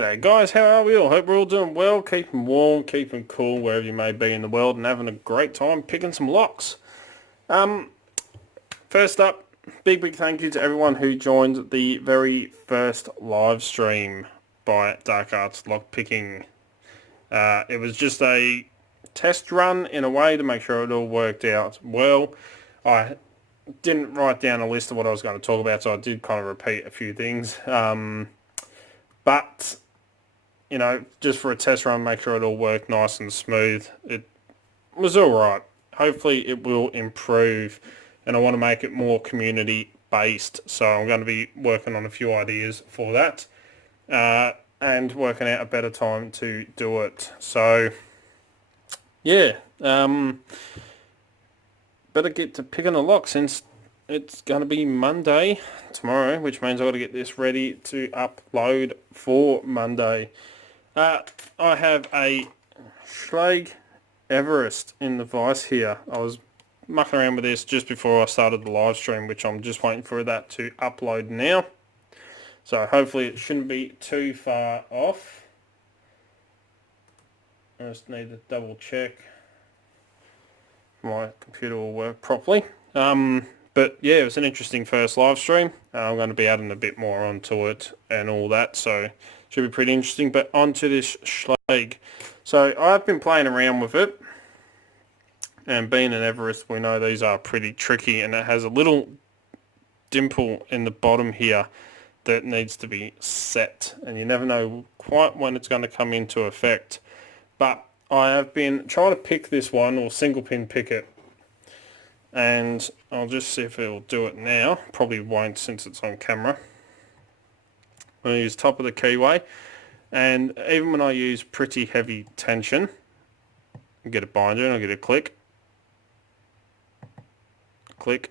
G'day guys, how are we all? Hope we're all doing well, keeping warm, keeping cool wherever you may be in the world and having a great time picking some locks. First up, big thank you to everyone who joined the very first live stream by Dark Arts Lock Picking. It was just a test run in a way to make sure it all worked out well. I didn't write down a list of what I was going to talk about, so I did kind of repeat a few things. But, you know, just for a test run, make sure it all worked nice and smooth. It was alright. Hopefully it will improve, and I want to make it more community based, so I'm going to be working on a few ideas for that, and working out a better time to do it. So, yeah, better get to picking a lock since it's going to be Monday tomorrow, which means I've got to get this ready to upload for Monday. I have a Schlage Everest in the vise here. I was mucking around with this just before I started the live stream, which I'm just waiting for that to upload now. So hopefully it shouldn't be too far off. I just need to double check my computer will work properly. But yeah, it was an interesting first live stream. I'm going to be adding a bit more onto it and all that, so it should be pretty interesting. But onto this Schlage. So I've been playing around with it, and being an Everest, we know these are pretty tricky, and it has a little dimple in the bottom here that needs to be set, and you never know quite when it's going to come into effect. But I have been trying to pick this one, or single pin pick it, and I'll just see if it'll do it now. Probably won't since it's on camera. I'm going to use top of the keyway, and even when I use pretty heavy tension, I get a binder and I get a click, click,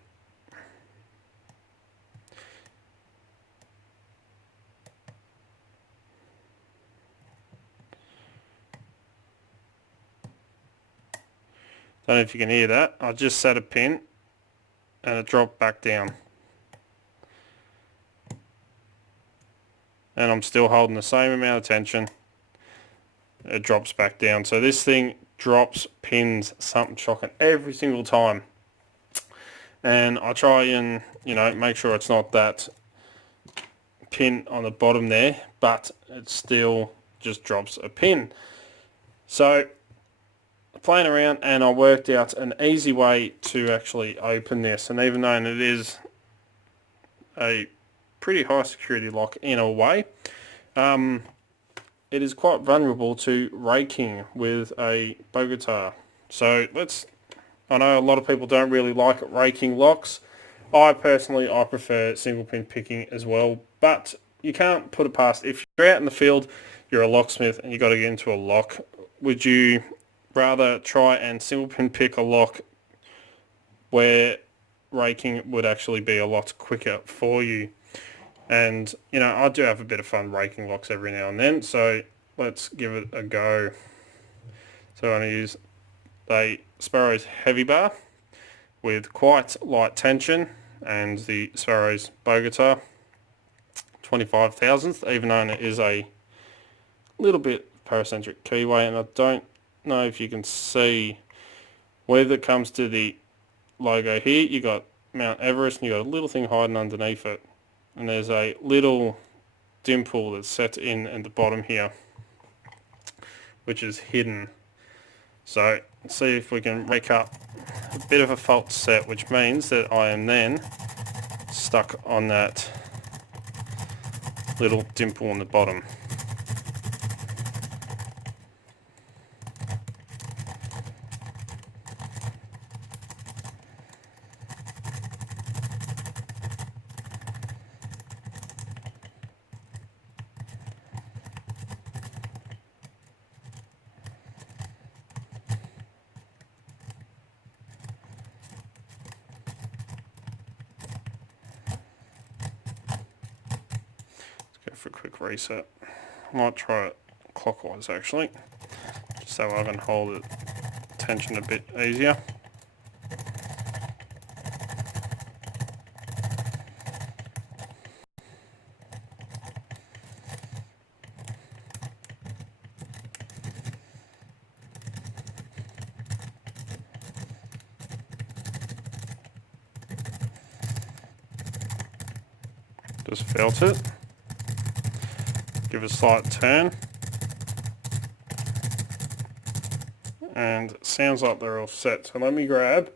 don't know if you can hear that. I just set a pin and it dropped back down. And I'm still holding the same amount of tension. It drops back down. So this thing drops pins something shocking every single time. And I try and, you know, make sure it's not that pin on the bottom there, but it still just drops a pin. So playing around, and I worked out an easy way to actually open this, and even though it is a pretty high security lock in a way, it is quite vulnerable to raking with a bow guitar. So I know a lot of people don't really like raking locks. I prefer single pin picking as well, but you can't put it past, if you're out in the field, you're a locksmith and you got to get into a lock, would you rather try and single pin pick a lock where raking would actually be a lot quicker for you? And, you know, I do have a bit of fun raking locks every now and then, so let's give it a go. So I'm going to use a Sparrow's heavy bar with quite light tension, and the Sparrow's bow guitar, 25 thousandths, even though it is a little bit paracentric keyway, and I don't know if you can see whether it comes to the logo here. You got Mount Everest and you got a little thing hiding underneath it, and there's a little dimple that's set in the bottom here, which is hidden. So let's see if we can rake up a bit of a fault set, which means that I am then stuck on that little dimple on the bottom. Go for a quick reset. I might try it clockwise actually, just so I can hold it tension a bit easier. Just felt it. Give it a slight turn. And it sounds like they're all set. So let me grab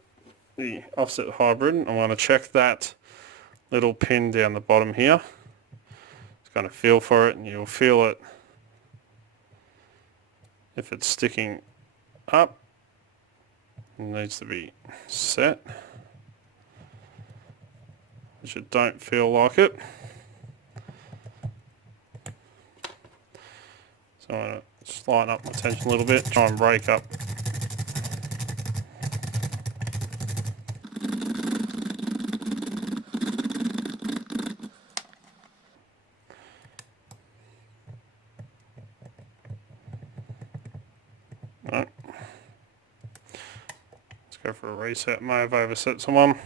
the offset hybrid. I'm going to check that little pin down the bottom here. Just going to feel for it, and you'll feel it if it's sticking up. It needs to be set, which it don't feel like it. So I'm going to just lighten up my tension a little bit, try and break up. Right. Let's go for a reset. May have overset someone.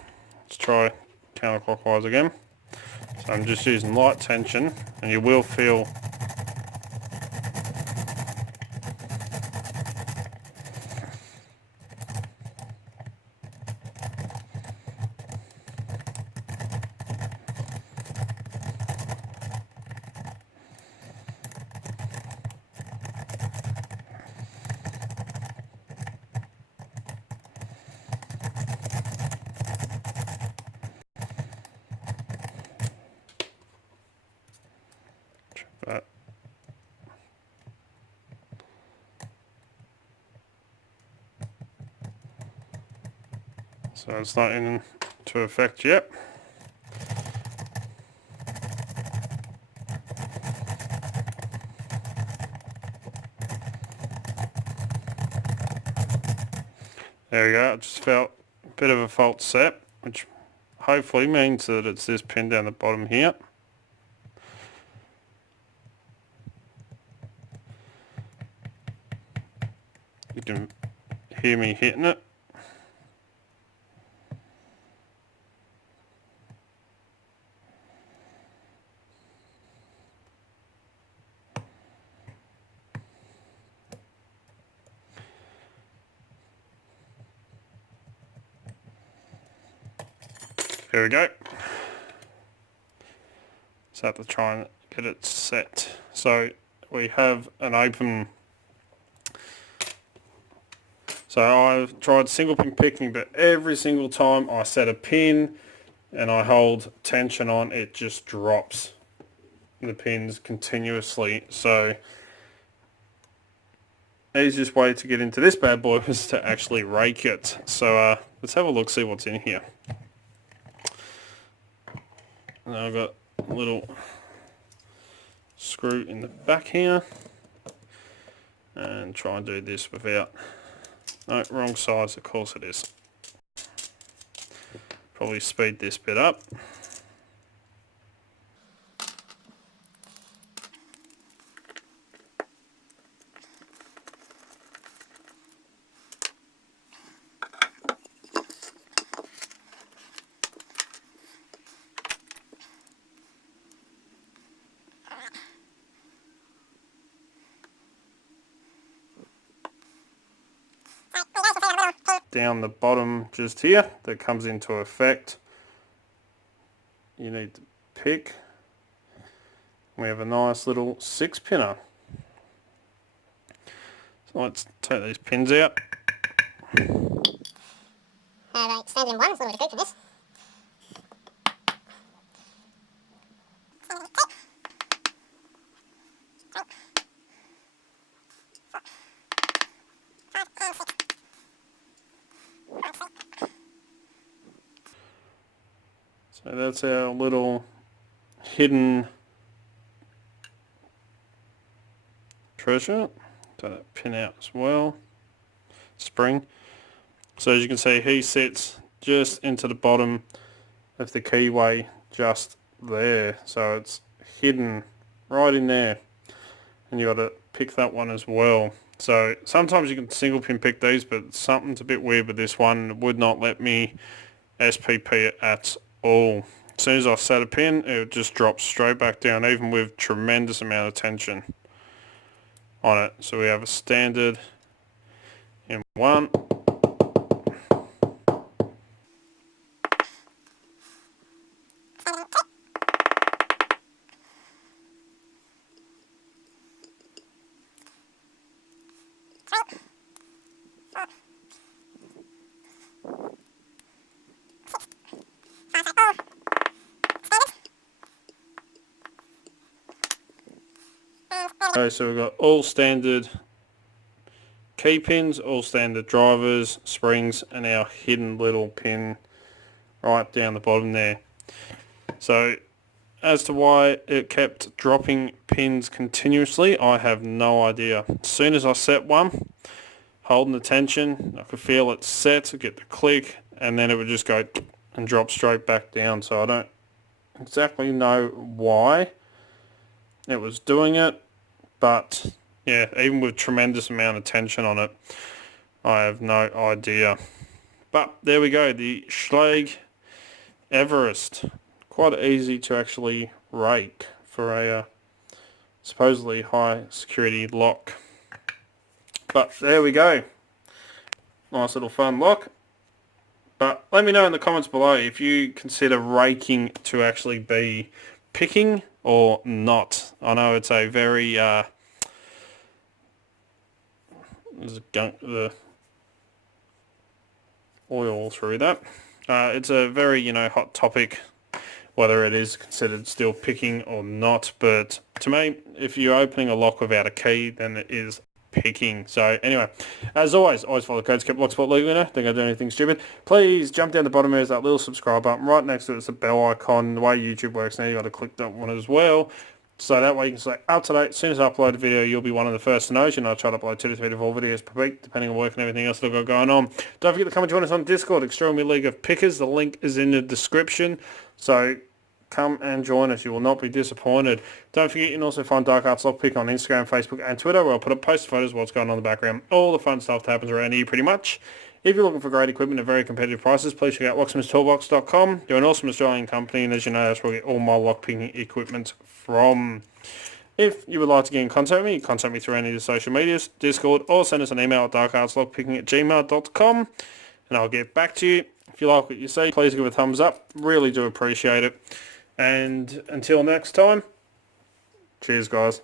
Let's try counterclockwise again. So I'm just using light tension, and you will feel that. So it's not into effect yet. There we go, I just felt a bit of a fault set, which hopefully means that it's this pin down the bottom here. You can hear me hitting it. There we go. Just have to try and get it set. So we have an open. So I've tried single pin picking, but every single time I set a pin and I hold tension on, it just drops the pins continuously. So easiest way to get into this bad boy is to actually rake it. So let's have a look, see what's in here. Now I've got a little screw in the back here, and try and do this without, no, wrong size, of course it is. Probably speed this bit up. Down the bottom just here that comes into effect, you need to pick. We have a nice little 6-pinner. So let's take these pins out. Right, stand in one, it's a little bit of creep in this. So that's our little hidden treasure. Take that pin out as well. Spring. So as you can see, he sits just into the bottom of the keyway, just there. So it's hidden right in there. And you got to pick that one as well. So sometimes you can single pin pick these, but something's a bit weird with this one. It would not let me SPP it at all. As soon as I set a pin, it just drops straight back down, even with tremendous amount of tension on it. So we have a standard in one. Okay, so we've got all standard key pins, all standard drivers, springs, and our hidden little pin right down the bottom there. So as to why it kept dropping pins continuously, I have no idea. As soon as I set one, holding the tension, I could feel it set, get the click, and then it would just go and drop straight back down. So I don't exactly know why it was doing it, but yeah, even with tremendous amount of tension on it, I have no idea. But there we go, the Schlage Everest. Quite easy to actually rake for a supposedly high security lock. But there we go. Nice little fun lock. But let me know in the comments below if you consider raking to actually be picking or not. I know it's a very there's the oil through that. It's a very hot topic, whether it is considered still picking or not. But to me, if you're opening a lock without a key, then it is picking. So anyway, as always follow the codes, keep Locksport legal. Think I do anything stupid, please jump down the bottom. There's that little subscribe button right next to it. It's the bell icon. The way YouTube works now, you got to click that one as well, so that way you can stay up to date. As soon as I upload a video, you'll be one of the first to know. I try to upload 2 to 3 to 4 videos per week, depending on work and everything else that I've got going on. Don't forget to come and join us on Discord, Extremely League of Pickers. The link is in the description, so come and join us. You will not be disappointed. Don't forget you can also find Dark Arts Lockpick on Instagram, Facebook and Twitter, where I'll put up post photos of what's going on in the background. All the fun stuff that happens around here pretty much. If you're looking for great equipment at very competitive prices, please check out locksmithstoolbox.com. They're an awesome Australian company, and as you know, that's where I get all my lockpicking equipment from. If you would like to get in contact with me, you can contact me through any of the social medias, Discord, or send us an email at darkartslockpicking@gmail.com, and I'll get back to you. If you like what you see, please give a thumbs up. Really do appreciate it. And until next time, cheers guys.